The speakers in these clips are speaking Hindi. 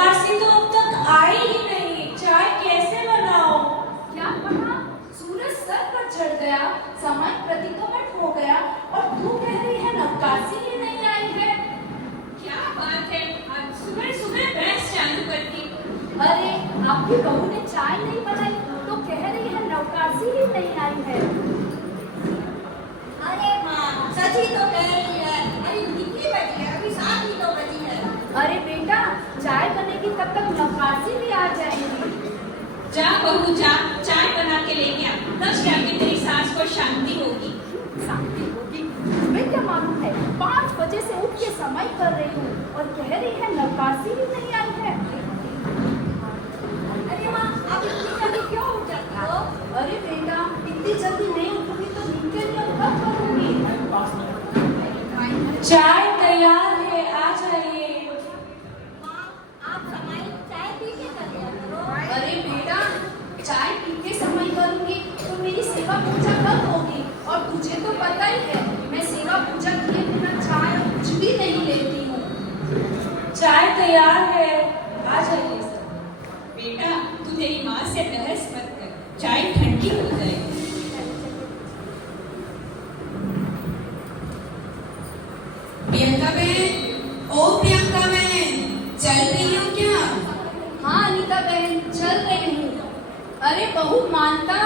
नवकासी तो अब तक आई ही नहीं, चाय कैसे बनाओ? क्या पता, सूरज सर पर चढ़ गया, समय प्रतिकमट हो गया और तू कह रही है नवकासी ही नहीं आई है। क्या बात है, आज सुबह सुबह बहस चालू कर दी। अरे आपकी बहू ने चाय नहीं बनाई तो कह रही है नवकासी ही नहीं आई है। अरे माँ, सच ही तो कह रही है। अरे कितनी बजी है? अभी 7 ही तो बजी है। अरे बेटा, चाय बनेगी तब तक नवकासी भी आ जाएगी। जा बहू जा, चाय बना के लेके आ, तब जाके तेरी सास को शांति होगी। शांति होगी? तुम्हें क्या मालूम है, 5 बजे से उठ के समय कर रही हूँ और कह रही है नवकासी ही नहीं आई है। अरे माँ, आप इतनी जल्दी क्यों उठ जाती हो? अरे बेटा, इतनी जल्दी नहीं उठूंगी तो नींद के लिए कब करूंगी? चाय तैयार है, आ जाइए। माँ, आप समय चाय पी के कर लिया करो। अरे बेटा, चाय पी के समय करूंगी तो मेरी सेवा पूजा कब होगी? और तुझे तो पता ही है, मैं सेवा पूजा किए बिना चाय कुछ भी नहीं लेती हूँ। चाय तैयार है, आ जाइए सब। बेटा, तू तेरी माँ से बहस मत कर, चाय ठंडी हो जाएगी। प्रियंका बहन, ओ प्रियंका बहन, चल रही हो क्या? हाँ अनीता बहन, चल रही हूँ। अरे बहू मानता,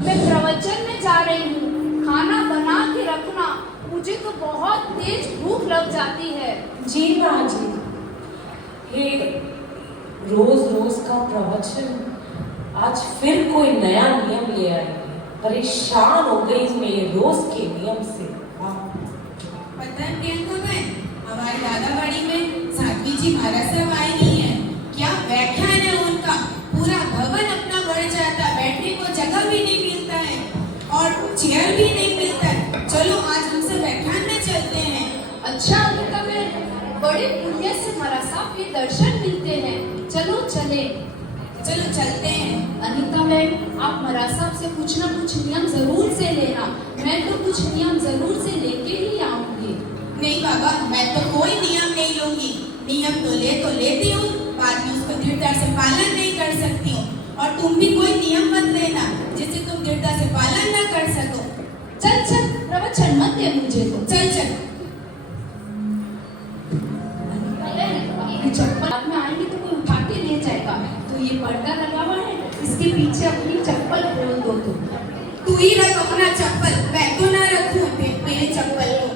मैं प्रवचन में जा रही हूँ, खाना बना के रखना, मुझे तो बहुत तेज भूख लग जाती है। जी माँ जी। हे रोज रोज का प्रवचन, आज फिर कोई नया नियम ले आई है। परेशान हो गई मेरे रोज के नियम से। पता है प्रियंका बहन, हमारी दादाबाड़ी में साध्वी जी महाराज साहब आए नहीं है। क्या व्याख्यान है उनका, पूरा भवन अपना भर जाता, बैठने को जगह भी नहीं मिलता है और चेयर भी नहीं मिलता है। चलो आज हमसे व्याख्यान में चलते हैं। अच्छा अनीता बहन, बड़े पुण्य से महाराज साहब के दर्शन मिलते हैं, चलो चले। चलो चलते हैं। अनीता बहन, आप महाराज साहब से कुछ ना कुछ नियम जरूर से लेना, मैं तो कुछ नियम जरूर से लेके ही आऊंगी। नहीं बाबा, मैं तो कोई नियम नहीं लूंगी। नियम तो लेती हूँ, बाद में उसको दृढ़ता से पालन नहीं कर सकती हूँ। और तुम भी कोई नियम मत लेना जिसे तुम दृढ़ता से पालन न कर सको। चल चल, प्रवचन मत दे मुझे तो। चल चल। ये चप्पल हाथ में आएंगे तो कोई उठा के ले जाएगा, तो ये पर्दा लगा हुआ है, इसके पीछे अपनी चप्पल खोल दो। तू ही रख अपना चप्पल, मैं तो ना रखूं मेरे चप्पल को।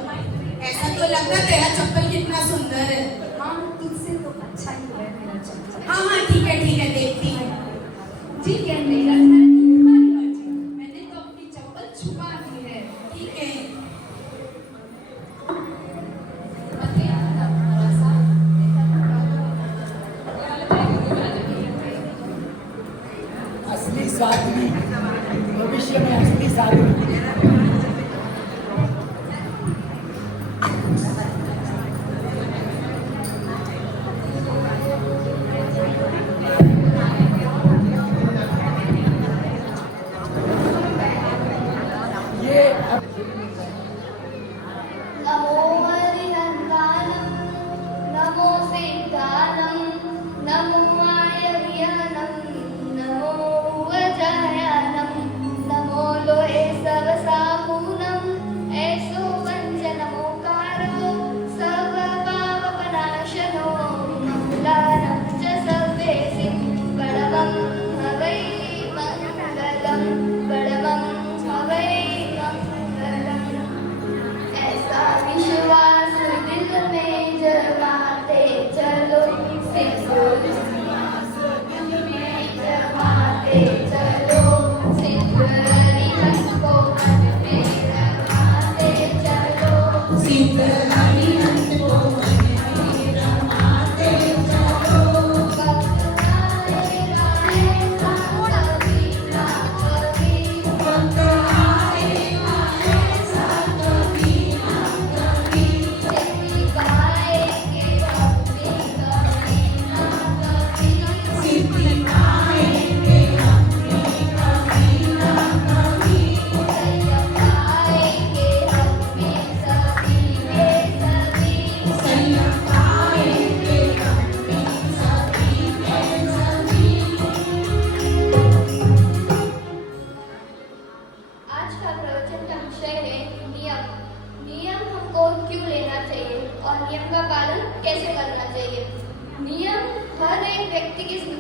ऐसा तो लगता तेरा चप्पल कितना सुंदर है। हाँ, तुझसे तो अच्छा ही है मेरा चप्पल। हाँ ठीक है देखती हूँ। ठीक है, मेरा तुम्हारी मर्जी, मैंने तो अपनी चप्पल छुपा दी है। ठीक है। असली साध्वी, भविष्य में असली साध्वी। नमो हरिहन्तानं, नमो सिद्धानं, नमो आयर्यानं, नमो वज्रायानं, नमो लोहे सवसा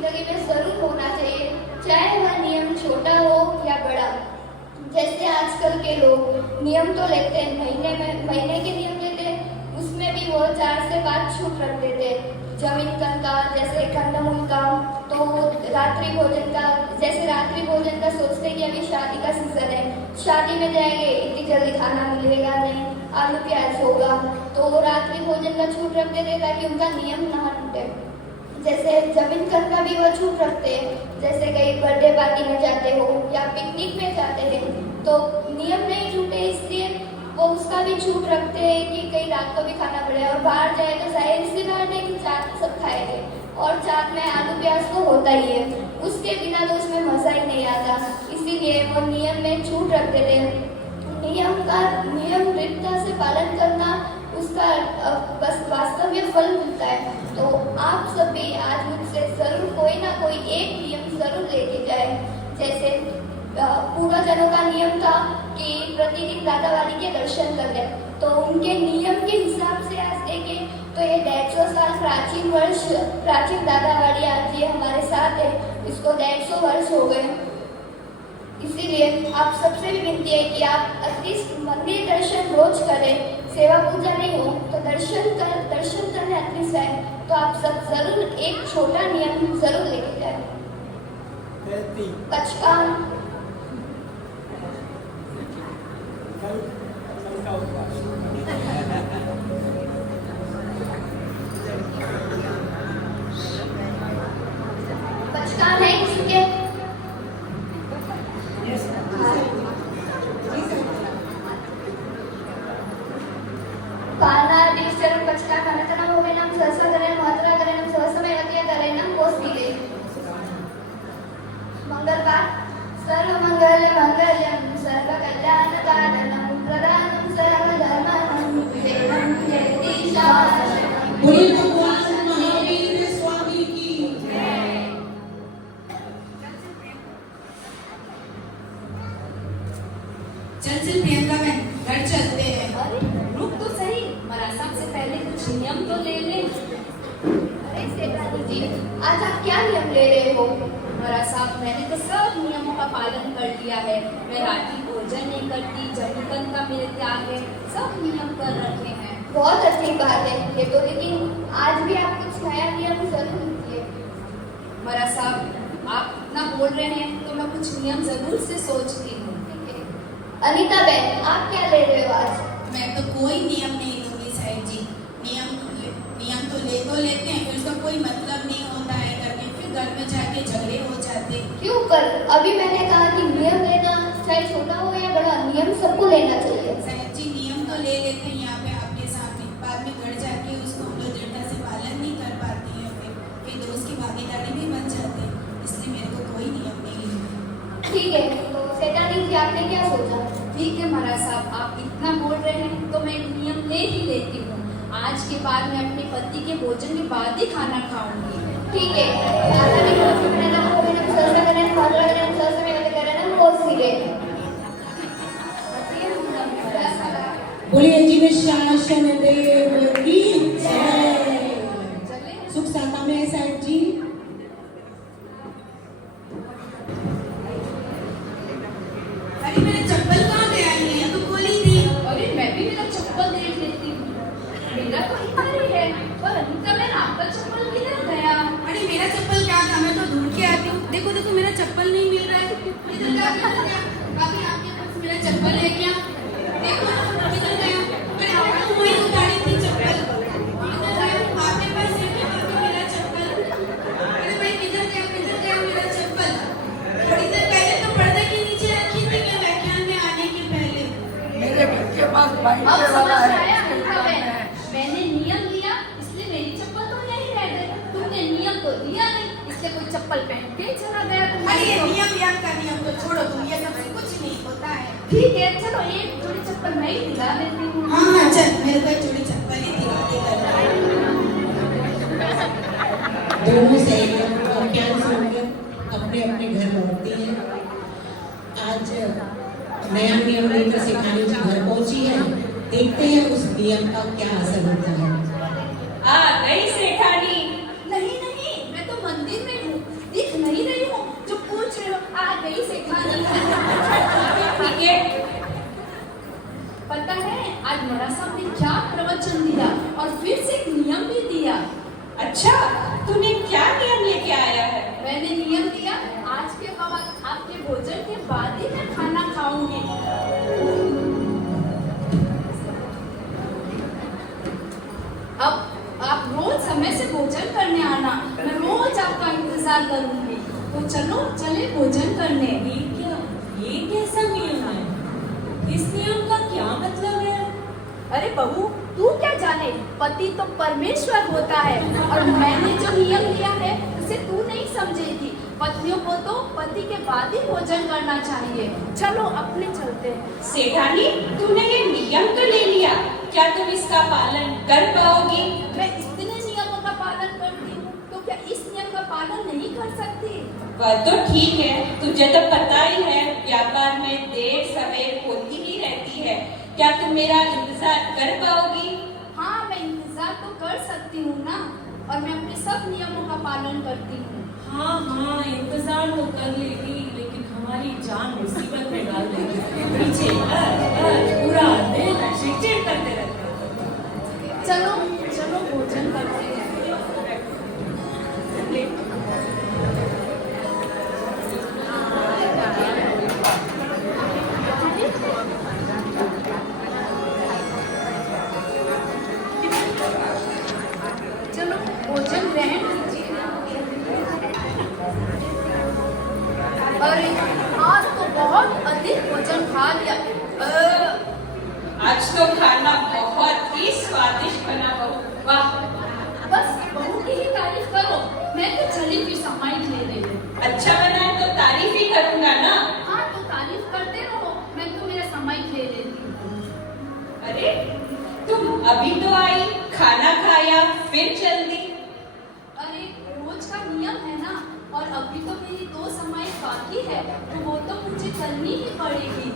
जिंदगी में जरूर होना चाहिए, चाहे वह नियम छोटा हो या बड़ा। जैसे आजकल के लोग नियम तो लेते हैं, महीने के नियम लेते हैं, उसमें भी वो 4 से 5 छूट रख देते हैं। जमीन का, जैसे कंदमूल का, तो रात्रि भोजन का, जैसे रात्रि भोजन का सोचते हैं कि अभी शादी का सीजन है, शादी में जाएंगे इतनी जल्दी खाना मिलेगा नहीं, आलू प्याज होगा, तो वो रात्रि भोजन का छूट रख देते ताकि उनका नियम ना टूटे। जैसे जमीन कर का भी वो छूट रखते हैं, जैसे कहीं बर्थडे पार्टी में जाते हो या पिकनिक में जाते हैं तो नियम नहीं छूटे, इसलिए वो उसका भी छूट रखते हैं कि कहीं रात को भी खाना पड़े। और बाहर जाए तो जाहिर सी बात है कि चाट तो सब खाएंगे, और चाट में आलू प्याज तो होता ही है, उसके बिना तो उसमें मजा ही नहीं आता, इसीलिए वो नियम में छूट रख देते हैं। नियम दृढ़ता से पालन करना उसका बस वास्तविक फल मिलता है। तो आप सभी आज मुझसे जरूर कोई ना कोई एक नियम जरूर लेके जाए। जैसे पूर्वजनों का नियम था कि प्रतिदिन दादावाड़ी के दर्शन कर ले, तो उनके नियम के हिसाब से आज देखें तो ये 150 साल प्राचीन दादावाड़ी आज ये हमारे साथ है, इसको 150 वर्ष हो गए। इसीलिए आप सबसे भी विनती है कि आप एटलीस्ट मंदिर दर्शन रोज करें, सेवा पूजा नहीं हो तो दर्शन करने एटलीस्ट आए। तो आप सब जरूर एक छोटा नियम जरूर लेके जाए। पचकान पचकान है किसी के? पानादीश्वरं पचकाननतनं भवेनं सहस्रकरेण महतराकरेणं सहस्रमेवतीयकरेणं कोस्मिले। मंगलवार सर्वमंगलमंगल्यं सर्वकल्याणकारणं प्रदानं सर्वधर्माणां विजयं जयति शाश्वतं। बोलिए भगवान महावीर स्वामी की जय। चल प्रियंका बहन, घर चलते हैं। अरे रुक तो सही, मरासम से पहले कुछ नियम तो ले ले। अरे सेठानी जी, आज आप क्या नियम ले रहे हो? मरा साहब, मैंने तो सब नियमों का पालन कर लिया है। मैं रात्रि भोजन नहीं करती, जमीकन का मेरे त्याग है, सब नियम कर रखे हैं। बहुत अच्छी बात है ये तो, लेकिन आज भी आप कुछ नया नियम जरूर लीजिए। मरा साहब, आप इतना बोल रहे हैं तो मैं कुछ नियम जरूर से सोचती हूँ। अनीता बहन, आप क्या ले रहे हो आज? मैं तो कोई नियम नहीं लूंगी साहिब जी। नियम तो लेते हैं, फिर उसका कोई मतलब नहीं होता है करके फिर घर में जाके झगड़े हो जाते। क्यों? पर अभी मैंने कहा कि नियम लेना चाहे छोटा हो या बड़ा, नियम सबको लेना चाहिए। साहिब जी, नियम तो ले लेते हैं यहाँ पे आपके सामने, बाद में घर जाके उसको हम लोग दृढ़ता से पालन नहीं कर पाते हैं, फिर दोस्त की भागीदारी भी बन जाते हैं, इसलिए मेरे को कोई नियम नहीं है। ठीक है, तो सेठानी जी आपने क्या सोचा? ठीक है महाराज साहब, आप इतना बोल रहे हैं तो मैं नियम ले ही लेती हूँ। आज के बाद मैं अपने पति के भोजन के बाद ही खाना खाऊंगी। ठीक है, रात्रि भोजन सहस्रकरेण महतराकरेणं सहस्रमेवतीयकरेणं कोस्मिले। बोलिए जी शासन देव की जय। सुख शांता में साहिब जी। अरे मेरे चप्पल कहाँ गया है? तो खोली थी। अरे मैं भी मेरा चप्पल देख लेती हूँ। मेरा तो इधर ही है, पर अनीता बहन आपका चप्पल किधर गया? अरे मेरा चप्पल क्या था, मैं तो ढूंढ के आती हूँ। देखो मेरा चप्पल नहीं मिल रहा है। इधर क्या भाभी, आपके पास मेरा चप्पल है क्या? देखो किधर गया? अरे आपने तो वही उतारी थी चप्पल। किधर गया? आपके पास है क्या भाभी मेरा चप्पल? अरे भाई किधर गया मेरा चप्पल? थोड़ी देर पहले तो पर्दे के नीचे रखी थी मैं व्याख्यान में आने के पहले। मेरे घर के पास बाइक अब वाला समझ है। आया अनीता बहन, मैंने नियम लिया इसलिए मेरी चप्पल तो यहीं रह गई। तुमने नियम तो लिया नहीं, इसलिए कोई चप्पल पहन के चला गया। अरे ये नियम का नियम तो छोड़ो तुम, ये सबसे कुछ नहीं होता है। ठीक है, चलो एक जोड़ी चप्पल मैं ही दिला देती हूँ। हाँ चल, मेरे को एक जोड़ी चप्पल ही दिला दे। दोनों सहेलियों का ज्ञान सुनकर अपने अपने घर लौटती हैं। आज नया नियम लेकर सेठानी जी घर पहुंची है, देखते हैं उस नियम का क्या असर होता है। आ गई सेठानी। नहीं, मैं तो मंदिर में हूँ। आज मरा साहब ने क्या प्रवचन दिया और फिर से एक नियम भी दिया। अच्छा, तूने क्या नियम लेके आया है? मैंने नियम दिया आज के बाद आपके भोजन के बाद ही मैं खाना खाऊंगी। अब आप रोज समय से भोजन करने आना, मैं रोज आपका इंतजार करूंगी। तो चले भोजन करने। ये कैसा नियम है? इस नियम का क्या मतलब है? अरे बहू, तू क्या जाने, पति तो परमेश्वर होता है और मैंने जो नियम लिया है उसे तू नहीं समझेगी। पत्नियों को तो पति के बाद ही भोजन करना चाहिए। चलो अपने चलते हैं। सेठानी, तूने ये नियम तो ले लिया, क्या तुम इसका पालन कर पाओगी? मैं इतने नियमों का पालन करती हूँ, तो क्या इस नियम का पालन नहीं कर सकती? वह तो ठीक है, तुझे तो पता ही है व्यापार में देर सवेर होती ही रहती है। क्या तुम मेरा इंतजार कर पाओगी? हाँ, मैं इंतजार तो कर सकती हूँ ना, और मैं अपने सब नियमों का पालन करती हूँ। हाँ, इंतजार तो कर लेगी, लेकिन हमारी जान मुसीबत में डाल देगी। पीछे पूरा दिन चिड़चिड़ करते रहते हैं। चलो भोजन करते हैं। चलो भोजन ग्रहण कीजिए। अरे आज तो बहुत अधिक भोजन खा लिया। आज तो खाना बहुत ही स्वादिष्ट बना हो। वाह, बस बहू की ही तारीफ करो, मैं तो चली हुई समाई ले रही हूँ। अच्छा बना है तो तारीफ ही करूंगा ना। हाँ, तो तारीफ करते रहो, मैं तो मेरा समाई ले लेती हूँ। अरे, तुम अभी तो आई, खाना खाया, फिर चल दी। अरे रोज का नियम है ना, और अभी तो मेरी 2 समाई बाकी है, तो वो तो मुझे करनी ही पड़ेगी।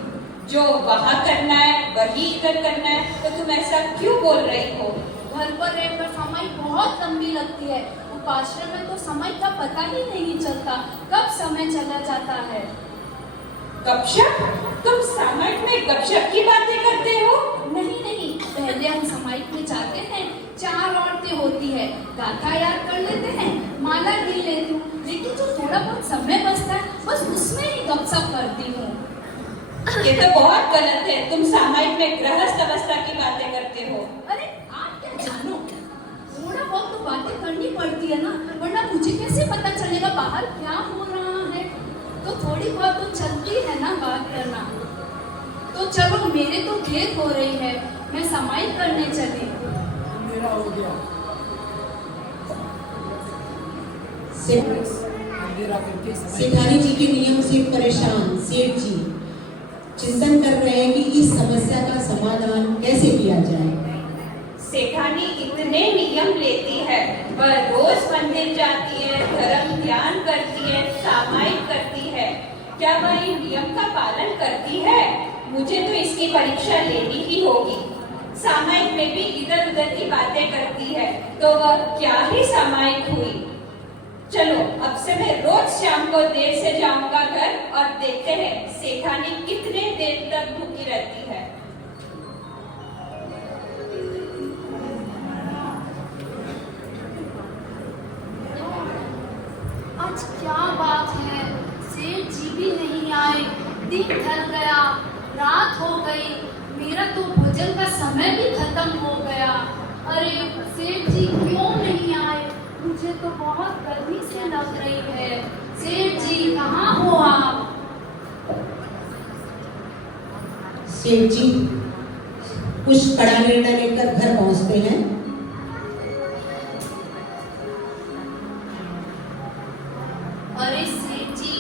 जो वहाँ करना है वही इधर करना है, तो तुम ऐसा क्यों बोल रही हो? घर पर रहकर समय बहुत लंबी लगती है, उपाश्रम में तो समय का पता ही नहीं चलता, कब समय चला जाता है। गपशप? तुम सामायिक में गपशप की बातें करते हो? नहीं, पहले हम समाइक में जाते हैं, 4 औरतें होती है, गाथा याद कर लेते हैं, माला गिन लेती हूँ, लेकिन जो थोड़ा बहुत समय बचता है बस उसमें ही गपशप करती हूँ। ये तो बहुत गलत है, तुम सामायिक में गृहस्थ अवस्था की बातें करते हो। अरे आप क्या जानो, थोड़ा बहुत तो बातें करनी पड़ती है ना, वरना मुझे कैसे पता चलेगा बाहर क्या हो रहा है। तो थोड़ी बहुत तो चलती है ना बात करना। तो चलो, मेरे तो देर हो रही है, मैं समाई करने चली। मेरा हो गया। अंधेरा करके समय सेठानी जी के नियम से परेशान सेठ जी चिंतन कर रहे हैं कि इस समस्या का समाधान कैसे किया जाए। सेठानी इतने नियम लेती है, वह रोज मंदिर जाती है, धर्म ध्यान करती है, सामायिक करती है, क्या वह इन नियम का पालन करती है? मुझे तो इसकी परीक्षा लेनी ही होगी। सामायिक में भी इधर उधर की बातें करती है, तो वह क्या ही सामायिक हुई। चलो, अब से मैं रोज शाम को देर से जाऊंगा घर और देखते हैं सेठानी कितने देर तक भूखी रहती है। आज क्या बात है, सेठ जी भी नहीं आए, दिन ढल गया, रात हो गई, मेरा तो भोजन का समय भी खत्म हो गया। अरे सेठ जी क्यों नहीं आए? मुझे तो बहुत गर्मी से लग रही है। सेठ जी कहाँ हो आप? सेठ जी कुछ कड़ा निर्णय लेकर घर पहुंचते हैं। अरे सेठ जी,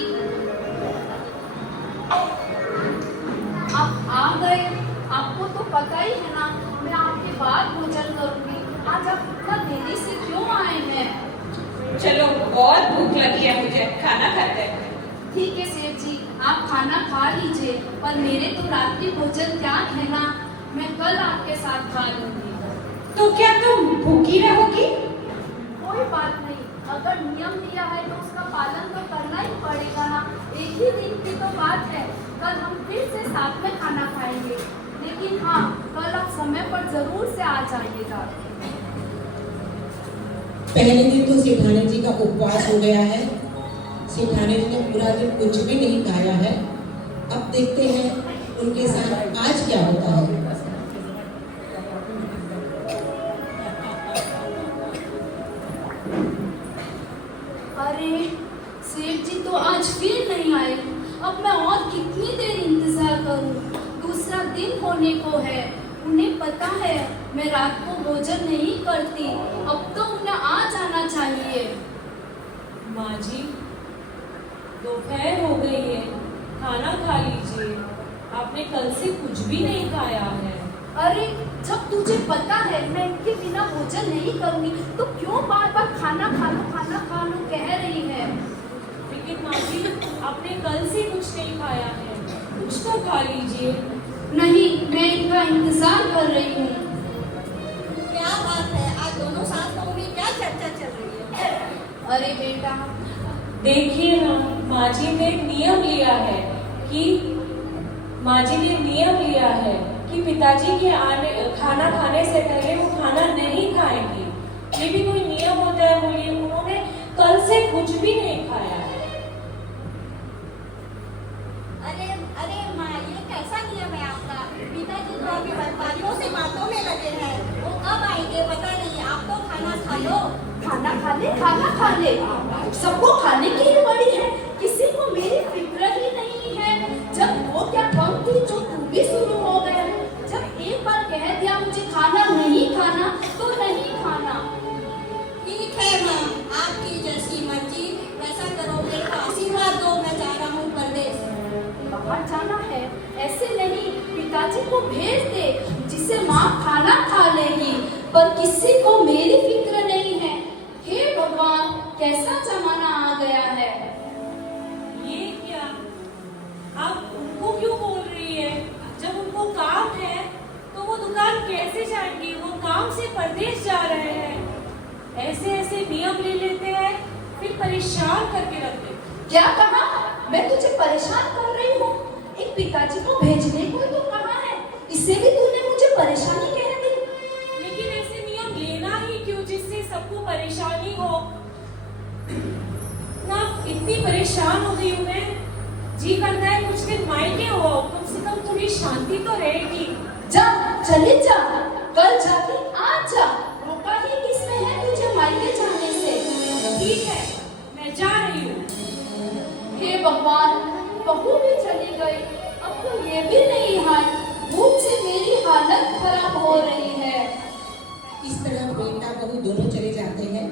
आप आ गए। आपको तो पता ही है ना, मैं आपके बाद भोजन करूंगी। आज आप इतना देरी से क्यों आए हैं? चलो, बहुत भूख लगी है मुझे, खाना खाते हैं। ठीक है सेठ जी, आप खाना खा लीजिए, पर मेरे तो रात्रि भोजन त्याग है ना, मैं कल आपके साथ खा लूंगी। तो क्या तुम भूखी रहोगी? कोई बात नहीं, अगर नियम दिया है तो उसका पालन तो करना ही पड़ेगा ना। एक ही दिन की तो बात है, कल हम फिर से साथ में खाना खाएंगे। लेकिन हाँ, कल आप समय पर जरूर से आ जाइएगा। पहले दिन तो सेठानी जी का उपवास हो गया है। सेठानी जी ने पूरा दिन कुछ भी नहीं खाया है। अब देखते हैं उनके साथ आज क्या होता है। अरे सेठ जी तो आज फिर नहीं आए। अब मैं और कितनी देर इंतजार करूं? दूसरा दिन होने को है। उन्हें पता है मैं रात को भोजन नहीं करती। अब तो उन्हें आ जाना चाहिए। माँ जी, दोपहर हो गई है, खाना खा लीजिए। आपने कल से कुछ भी नहीं खाया है। अरे जब तुझे पता है मैं इनके बिना भोजन नहीं करूंगी तो क्यों बार बार खाना खा लो कह रही है? लेकिन माँ जी, आपने कल से कुछ नहीं खाया है, कुछ तो खा लीजिए। नहीं, मैं इनका इंतजार कर रही हूँ। क्या बात है, आज दोनों सास बहू में क्या चर्चा चल रही है? अरे बेटा, देखिए ना, माँ जी ने नियम लिया है कि पिताजी के खाना खाने से पहले वो खाना नहीं खाएंगे। ये भी कोई नियम होता है? बोलिए, उन्होंने कल से कुछ भी नहीं खाया है। अरे माँ, ये कैसा नियम है आपका? पिताजी तो अभी व्यापारियों से बातों में लगे हैं। वो कब आएंगे पता नहीं। आप तो खाना खा लो। खाना खा ले। सबको खाने की ही बड़ी है, किसी को मेरी फिक्र ही नहीं है। जब वो क्या कम थी जो तू भी शुरू हो गया। जब एक बार कह दिया मुझे खाना नहीं खाना तो नहीं खाना। ठीक है माँ, आपकी जैसी मर्जी। वैसा करो, मेरे को आशीर्वाद दो। मैं जा रहा हूँ परदेश। बाहर जाना है? ऐसे नहीं, पिताजी को भेज दे, जिसे माँ खाना खा लेगी। पर किसी को मेरी फिक्र नहीं है। हे भगवान, कैसा जमाना आ गया है। ये क्या? आप उनको क्यों बोल रही है? जब उनको काम है तो वो दुकान कैसे जाएंगी? वो काम से परदेश जा रहे हैं। ऐसे नियम ले लेते हैं, फिर परेशान करके रख देते। क्या कहा? मैं तुझे परेशान कर रही हूँ? एक पिताजी को भेजने को तो कहा है, इससे भी तूने मुझे परेशानी कह दी। लेकिन ऐसे नियम लेना ही क्यों जिससे सबको परेशानी हो ना? इतनी परेशान हो गई हूँ मैं। जी करता है कुछ दिन मायके हो, कम से कम थोड़ी शांति तो रहेगी। जा, चले जा। कल जाती आज जा। रोका ही किसने है तुझे मायके जाने से? ठीक है, मैं जा रही हूँ। हे भगवान, बहू भी चली गई, अब तो ये भी नहीं है। भूख से मेरी हालत खराब हो रही है। इस तरह बेटा बहू दोनों चले जाते हैं।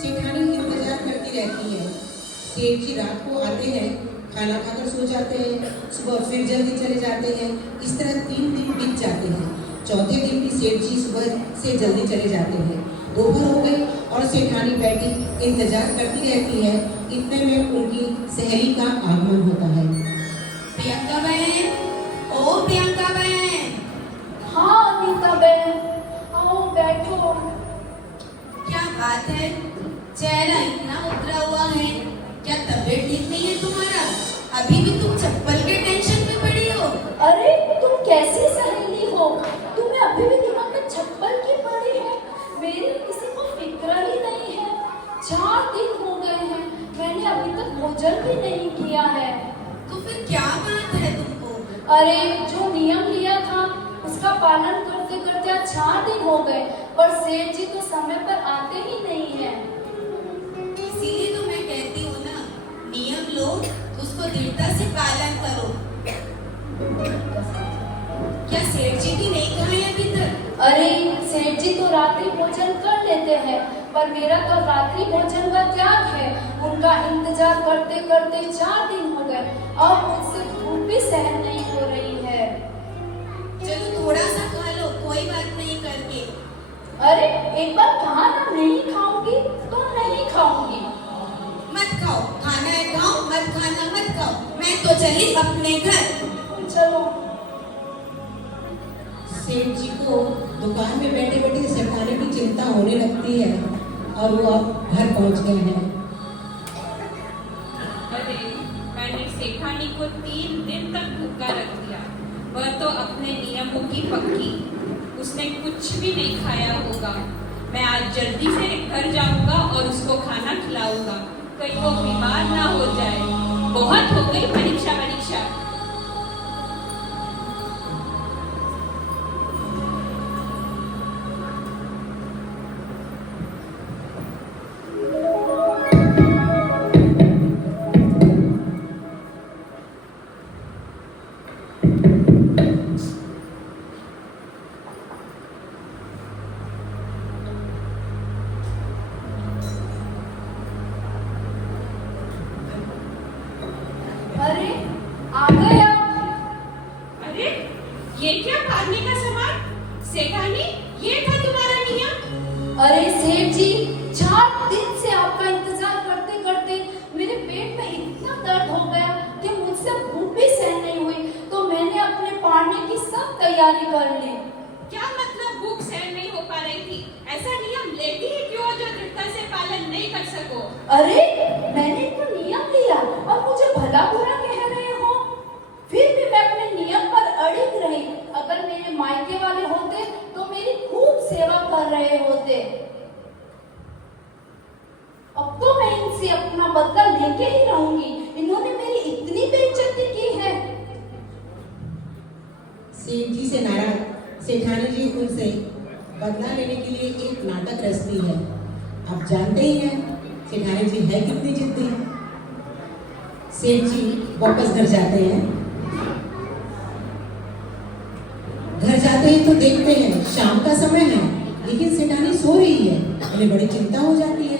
सेठानी इंतजार करती रहती है। सेठ जी रात को आते हैं, खाना खाकर सो जाते हैं, सुबह फिर जल्दी चले जाते हैं। इस तरह 3 दिन बीत जाते हैं। चौथे दिन भी सेठ जी सुबह से जल्दी चले जाते हैं। दोपहर हो गई और सेठानी बैठी इंतजार करती रहती है। इतने में उनकी सहेली का आगमन होता है। प्रियंका बहन, ओ प्रियंका बहन। हाँ अनीता बहन, आओ बैठो। क्या बात है, चेहरा इतना उतरा हुआ है। क्या तबीयत ठीक नहीं है तुम्हारा? अभी भी तुम चप्पल के टेंशन में पड़ी हो। अरे तुम कैसी सहेली हो? तुम्हें अभी भी दिमाग में चप्पल की पड़ी है? मेरी किसी को फिक्र ही नहीं है। 4 दिन हो गए हैं, मैंने अभी तक भोजन भी नहीं किया है। तो फिर क्या बात है तुमको? अरे जो नियम लिया था उसका पालन करते करते आज 4 दिन हो गए, पर सेठ जी तो समय पर आते ही नहीं है। इसीलिए तो मैं कहती हूँ ना, नियम लो, उसको दृढ़ता से पालन करो। क्या सेठ जी की नहीं खाए अभी तक? अरे सेठ जी तो रात्रि भोजन कर लेते हैं, पर मेरा तो रात्रि भोजन का त्याग है। उनका इंतजार करते करते 4 दिन हो गए, अब मुझसे भूख भी सहन नहीं हो रही है। चलो थोड़ा सा खा लो, कोई बात नहीं करके। अरे एक बार कहा ना नहीं खाऊंगी तो नहीं खाऊंगी। मत खाओ, खाना है खाओ, मत खाना मत खाओ। मैं तो चली अपने घर। चलो। सेठ जी को दुकान में बैठे बैठे सेठानी की चिंता होने लगती है और वो अब घर पहुंच गए हैं। अरे मैंने सेठानी को 3 दिन तक भूखा रख दिया। वह तो अपने नियमों की पक्की। उसने कुछ भी नहीं खाया होगा। मैं आज जल्दी से घर जाऊंगा और उसको खाना खिलाऊंगा, कहीं वो बीमार ना हो जाए। बहुत हो गई परीक्षा। अरे आ गए आप। अरे ये क्या खाने का सामान? सेठानी, ये था तुम्हारा नियम? अरे सेठ जी, 4 दिन से आपका इंतजार करते करते मेरे पेट में इतना दर्द हो गया कि मुझसे भूख भी सहन नहीं हुई, तो मैंने अपने पढ़ने की सब तैयारी कर ली। क्या मतलब भूख सहन नहीं हो पा रही थी? ऐसा नियम लेती ही क्यों जो दृढ़ता से पालन नहीं कर सको? अरे मैंने तो नियम लिया और मुझे भला बुरा कह रहे हो। फिर भी मैं अपने नियम पर अड़िग रही। अगर मेरे मायके वाले होते तो मेरी खूब सेवा कर रहे होते। अब तो मैं इनसे अपना बदला लेके ही रहूंगी। इन्होंने मेरी इतनी बेइज्जती की है। सेठ जी से नाराज सेठानी जी उनसे बदला लेने के लिए एक नाटक रचती है। आप जानते ही हैं सेठानी जी है कितनी जिद्दी। सेठ जी वापस घर जाते हैं। घर जाते हैं तो देखते हैं शाम का समय है, लेकिन सेठानी सो रही है। उन्हें बड़ी चिंता हो जाती है।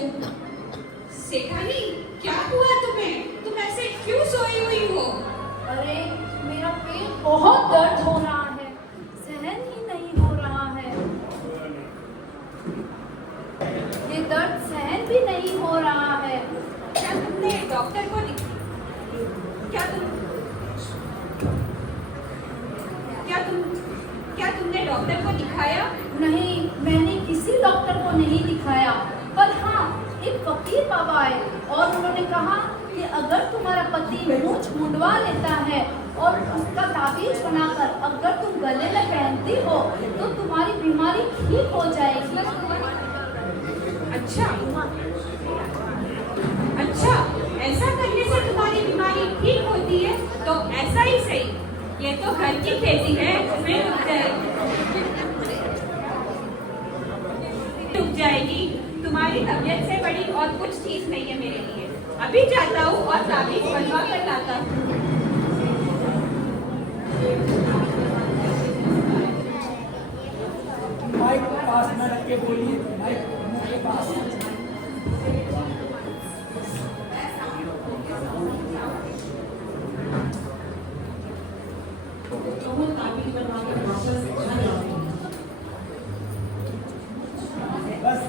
सेठानी, क्या हुआ तुम्हें? तुम ऐसे क्यों सोई हुई हो? अरे मेरा पेट बहुत दर्द हो रहा है, सहन ही नहीं हो रहा है। ये दर्द सहन भी नहीं हो रहा है। क्या तुमने डॉक्टर को क्या तुमने डॉक्टर को दिखाया? नहीं, मैंने किसी डॉक्टर को नहीं दिखाया, पर हाँ एक फकीर बाबा आए और उन्होंने कहा कि अगर तुम्हारा पति मूंछ मुंडवा लेता है और उसका ताबीज बनाकर अगर तुम गले में पहनती हो तो तुम्हारी बीमारी ठीक हो जाएगी। अच्छा, ऐसा करने से तुम्हारी बीमारी ठीक होती है? तो ऐसा ही सही। ये तो घर की खेती है, रुक जाएगी। तुम्हारी तबीयत से बड़ी और कुछ चीज नहीं है मेरे लिए। अभी जाता हूँ और ताबीज बनवा कर लाता हूँ। माइक पास न रख के बोलिए, माइक मुंह के पास। बस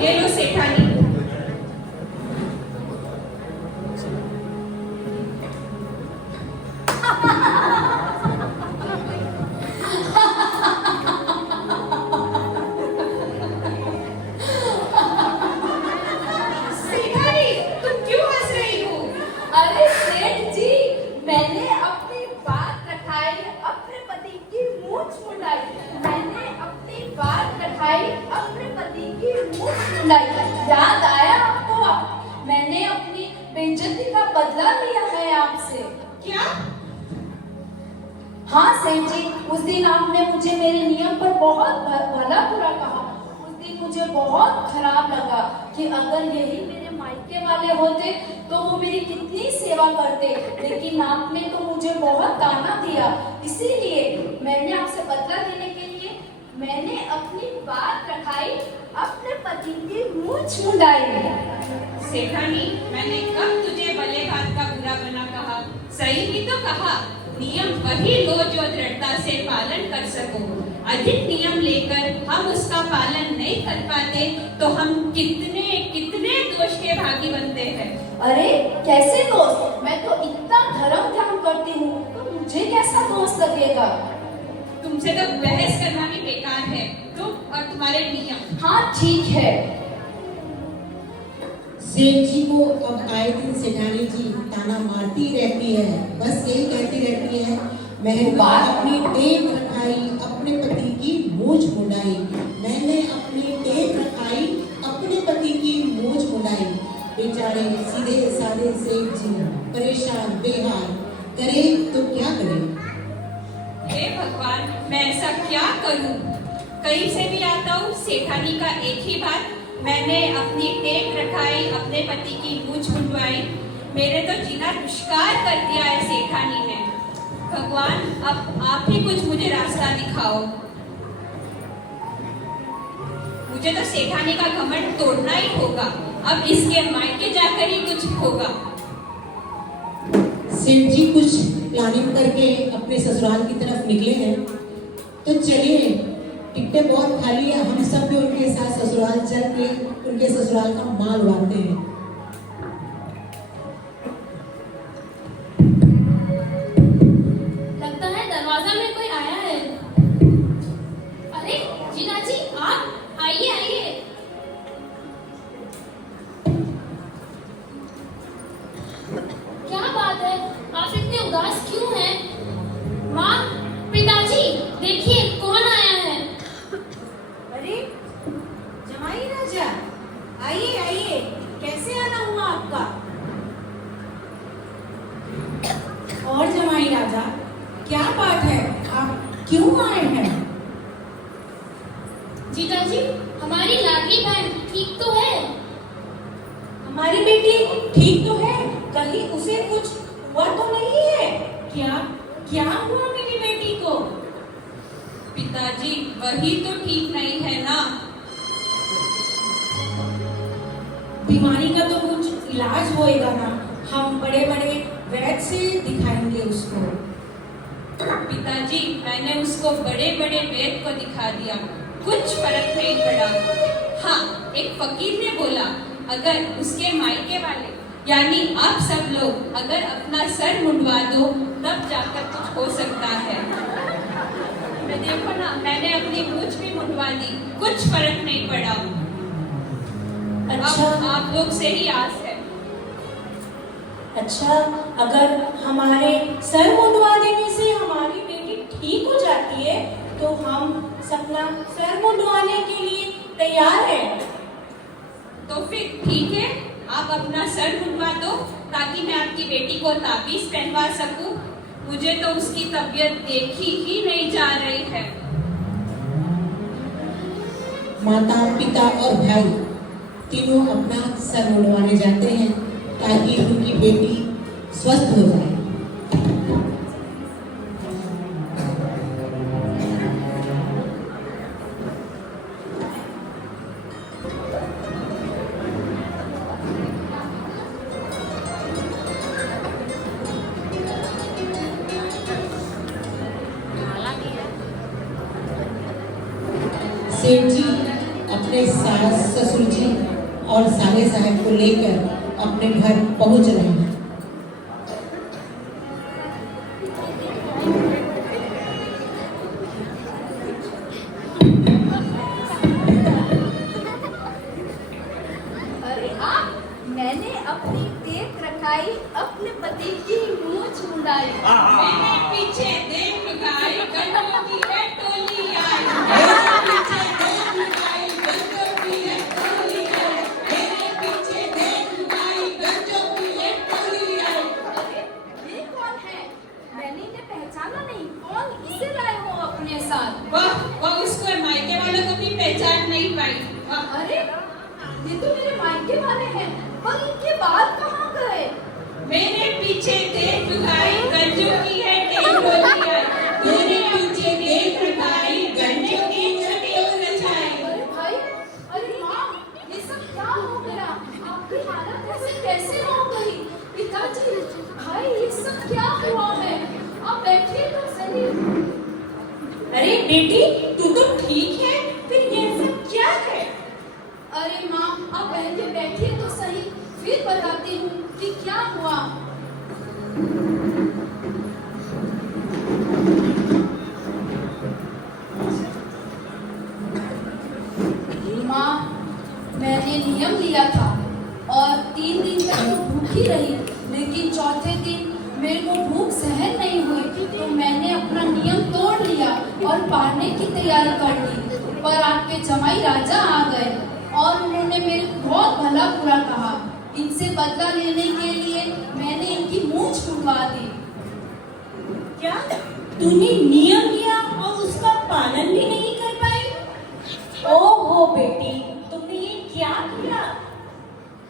ये लो सेठानी। सेठानी, तुम क्यों हंस रही हो? अरे सेठ जी, मैंने अपनी बात रखाई, अपने पति की मूंछ मुंडाई। मैंने अपनी बात रखाई, अपने पति की मूंछ मुंडाई। याद आया आपको? मैंने अपनी बेइज्जती का बदला लिया है आपसे। क्या? हाँ सेठ जी, उस दिन आपने मुझे मेरे नियम पर बहुत भला बुरा कहा। उस दिन मुझे बहुत खराब लगा कि अगर यही मेरे मायके वाले होते तो वो मेरी कितनी सेवा करते, लेकिन आपने तो मुझे बहुत ताना दिया। इसीलिए मैंने आपसे बदला लेने के लिए मैंने अपनी बात रखाई, अपने पति की मूंछ मुंडाई। सेठानी, मैंने कब तुझे भले बात का बुरा बना कहा? सही ही तो कहा। नियम वही लो जो दृढ़ता से पालन कर सको। अधिक नियम लेकर हम उसका पालन नहीं कर पाते तो हम कितने कितने दोष के भागी बनते हैं। अरे कैसे दोस्त? मैं तो इतना धर्म ध्यान करती हूँ, तो मुझे कैसा दोस्त लगेगा? तुमसे तो बहस करना भी बेकार है, तुम और तुम्हारे नियम। हाँ ठीक है। सेठ जी को अब आए दिन सेठानी जी ताना मारती रहती है, बस यही कहती रहती है, मैंने अपनी टेक रखाई अपने पति की मूछ मुंडाई, मैंने अपनी टेक रखाई अपने पति की मूछ मुंडाई। बेचारे सीधे साधे सेठ जी परेशान बेहाल, करे तो क्या करे। हे भगवान, मैं ऐसा क्या करूं? कहीं से भी आता हूँ सेठानी का एक ही बात, मैंने अपनी टेक रखाई अपने पति की मूछ मुंडवाई। मेरे तो जीना दुष्कार कर दिया है सेठानी ने। भगवान, अब आप ही कुछ मुझे रास्ता दिखाओ। मुझे तो सेठानी का घमंड तोड़ना ही होगा, अब इसके मायके जाकर ही कुछ होगा। सेठ जी कुछ प्लानिंग करके अपने ससुराल की तरफ निकले हैं, तो चलिए टिकटें बहुत खाली है, हम सब भी उनके साथ ससुराल चल के उनके ससुराल का माल उड़ाते हैं। लगता है दरवाजा में कोई आया है। अरे जीना जी, आप आइए आइए। क्या बात है, आप इतने उदास क्यों हैं? माँ, पिताजी, देखिए कौन आया है। अरे जमाई राजा, आइए आइए, कैसे आना हुआ आपका? और जमाई राजा, क्या बात है, आप क्यों आए हैं? जीजा जी, हमारी लाडली बहन ठीक तो है? हमारी बेटी ठीक तो है, कहीं उसे कुछ हुआ तो नहीं है? क्या क्या हुआ मेरी बेटी को? पिताजी, वही तो ठीक नहीं है ना। बीमारी का तो कुछ इलाज होएगा ना, हम बड़े बड़े वैद्य से दिखाएंगे उसको। पिताजी, मैंने उसको बड़े बड़े वैद्य को दिखा दिया, कुछ फर्क नहीं पड़ा। हाँ, एक फकीर ने बोला, अगर उसके मायके वाले यानी आप सब लोग अगर अपना सर मुंडवा दो तब जाकर कुछ हो सकता है। मैं देखो ना, मैंने अपनी मूछ भी मुंडवा दी, कुछ फर्क नहीं पड़ा। अच्छा। अब आप लोग से ही आस है। अच्छा, अगर हमारे सर मुंडवा देने से हमारी बेटी ठीक हो जाती है तो हम अपना सर मुंडवाने के लिए तैयार हैं। तो फिर ठीक है, आप अपना सर मुंडवा दो ताकि मैं आपकी बेटी को ताबीज पहनवा सकूं। मुझे तो उसकी तबीयत देखी ही नहीं जा रही है। माता पिता और भाई तीनों अपना सर मुंडवाने जाते हैं ताकि उनकी बेटी स्वस्थ हो जाए। सेठ जी अपने सास ससुर जी और साले साहब को लेकर अपने घर पहुंच रहे हैं। अरे आप, मैंने अपनी टेक रखाई अपने पति की मूछ मुंडाई। मैंने पीछे देख गाय गंडों की है टोली आई। मेरे पीछे देख गाय गंजों की है टोली आई। मेरे पीछे देख गाय गंजों की है टोली आई। अरे ये कौन है? मैंने इन्हें पहचाना नहीं, कौन इसे लाए हो अपने साथ? वह उसको मायके वालों को भी पहचान नहीं पाई। अरे ये तो मेरे मायके वाले हैं, पर इनके बाल कहाँ गए? मेरे पीछे देख गाय गंजों की है टोली आई। मेरे पीछे देख गाय गंजों की है टोली आई। अरे भाई, अरे माँ, ये सब क्या हो गया? आपकी हालत ऐसे कैसे हो गई? पिताजी, भाई, ये सब क्या हुआ है? आप बैठिए तो सही। अरे बेटी, तू तो ठीक है, फिर ये सब क्या है? अरे माँ, आप पहले बैठिए तो सही, फिर बताती हूँ कि क्या हुआ। माँ, मैंने नियम लिया था और 3 दिन तक तो भूखी रही, लेकिन चौथे दिन मेरे को भूख सहन नहीं हुई तो मैंने अपना नियम तोड़ लिया और पारने की तैयारी कर ली। पर आपके जमाई राजा आ गए और उन्होंने मेरे को बहुत भला बुरा कहा। इनसे बदला लेने के लिए मैंने इनकी मूंछ छुड़वा दी। क्या तूने नियम लिया और उसका पालन भी नहीं कर पाई? ओहो बेटी, तुमने ये क्या किया?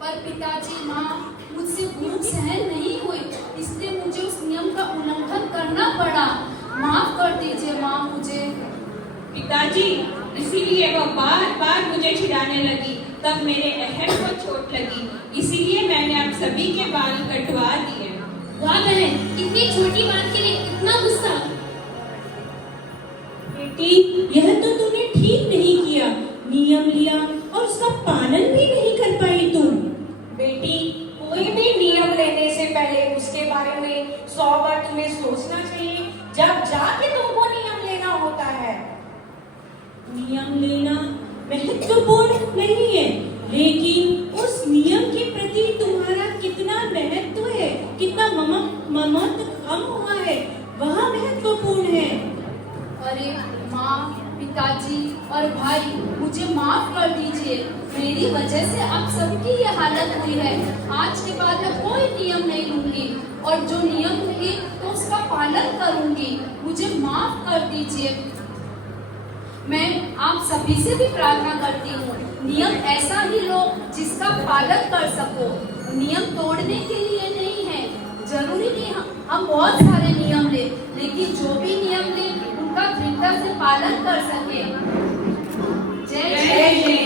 पर पिताजी, माँ, मुझसे भूख सहन नहीं हुई, इसलिए मुझे उस नियम का उल्लंघन करना पड़ा। माफ कर दीजिए माँ मुझे। पिताजी, इसीलिए वह बार बार मुझे चिढ़ाने लगी, तब मेरे अहम को चोट लगी, इसीलिए मैंने आप सभी के बाल कटवा दिए। वाह बहन, इतनी छोटी बात के लिए इतना गुस्सा। बेटी, यह तो तूने ठीक नहीं किया, नियम लिया और उसका पालन भी नहीं कर पाई तुम। बेटी, कोई भी नियम लेने से पहले उसके बारे में 100 बार तुम्हें सोचना चाहिए, जब जाके तुमको नियम लेना होता है। नियम लेना महत्वपूर्ण नहीं है, लेकिन उस नियम के प्रति तुम्हारा कितना महत्व है, कितना ममत्व कम हुआ है, वह महत्वपूर्ण है। अरे माँ, पिताजी और भाई, मुझे माफ कर दीजिए। मेरी वजह से अब सबकी ये हालत हुई है। आज के बाद मैं कोई नियम नहीं लूंगी और जो नियम लूंगी तो उसका पालन करूंगी। मुझे माफ कर दीजिए। मैं आप सभी से भी प्रार्थना करती हूँ, नियम ऐसा ही लो जिसका पालन कर सको। नियम तोड़ने के लिए नहीं है, जरूरी नहीं हम बहुत सारे नियम ले, लेकिन जो भी नियम ले उनका दृढ़ता से पालन कर सके। जय श्री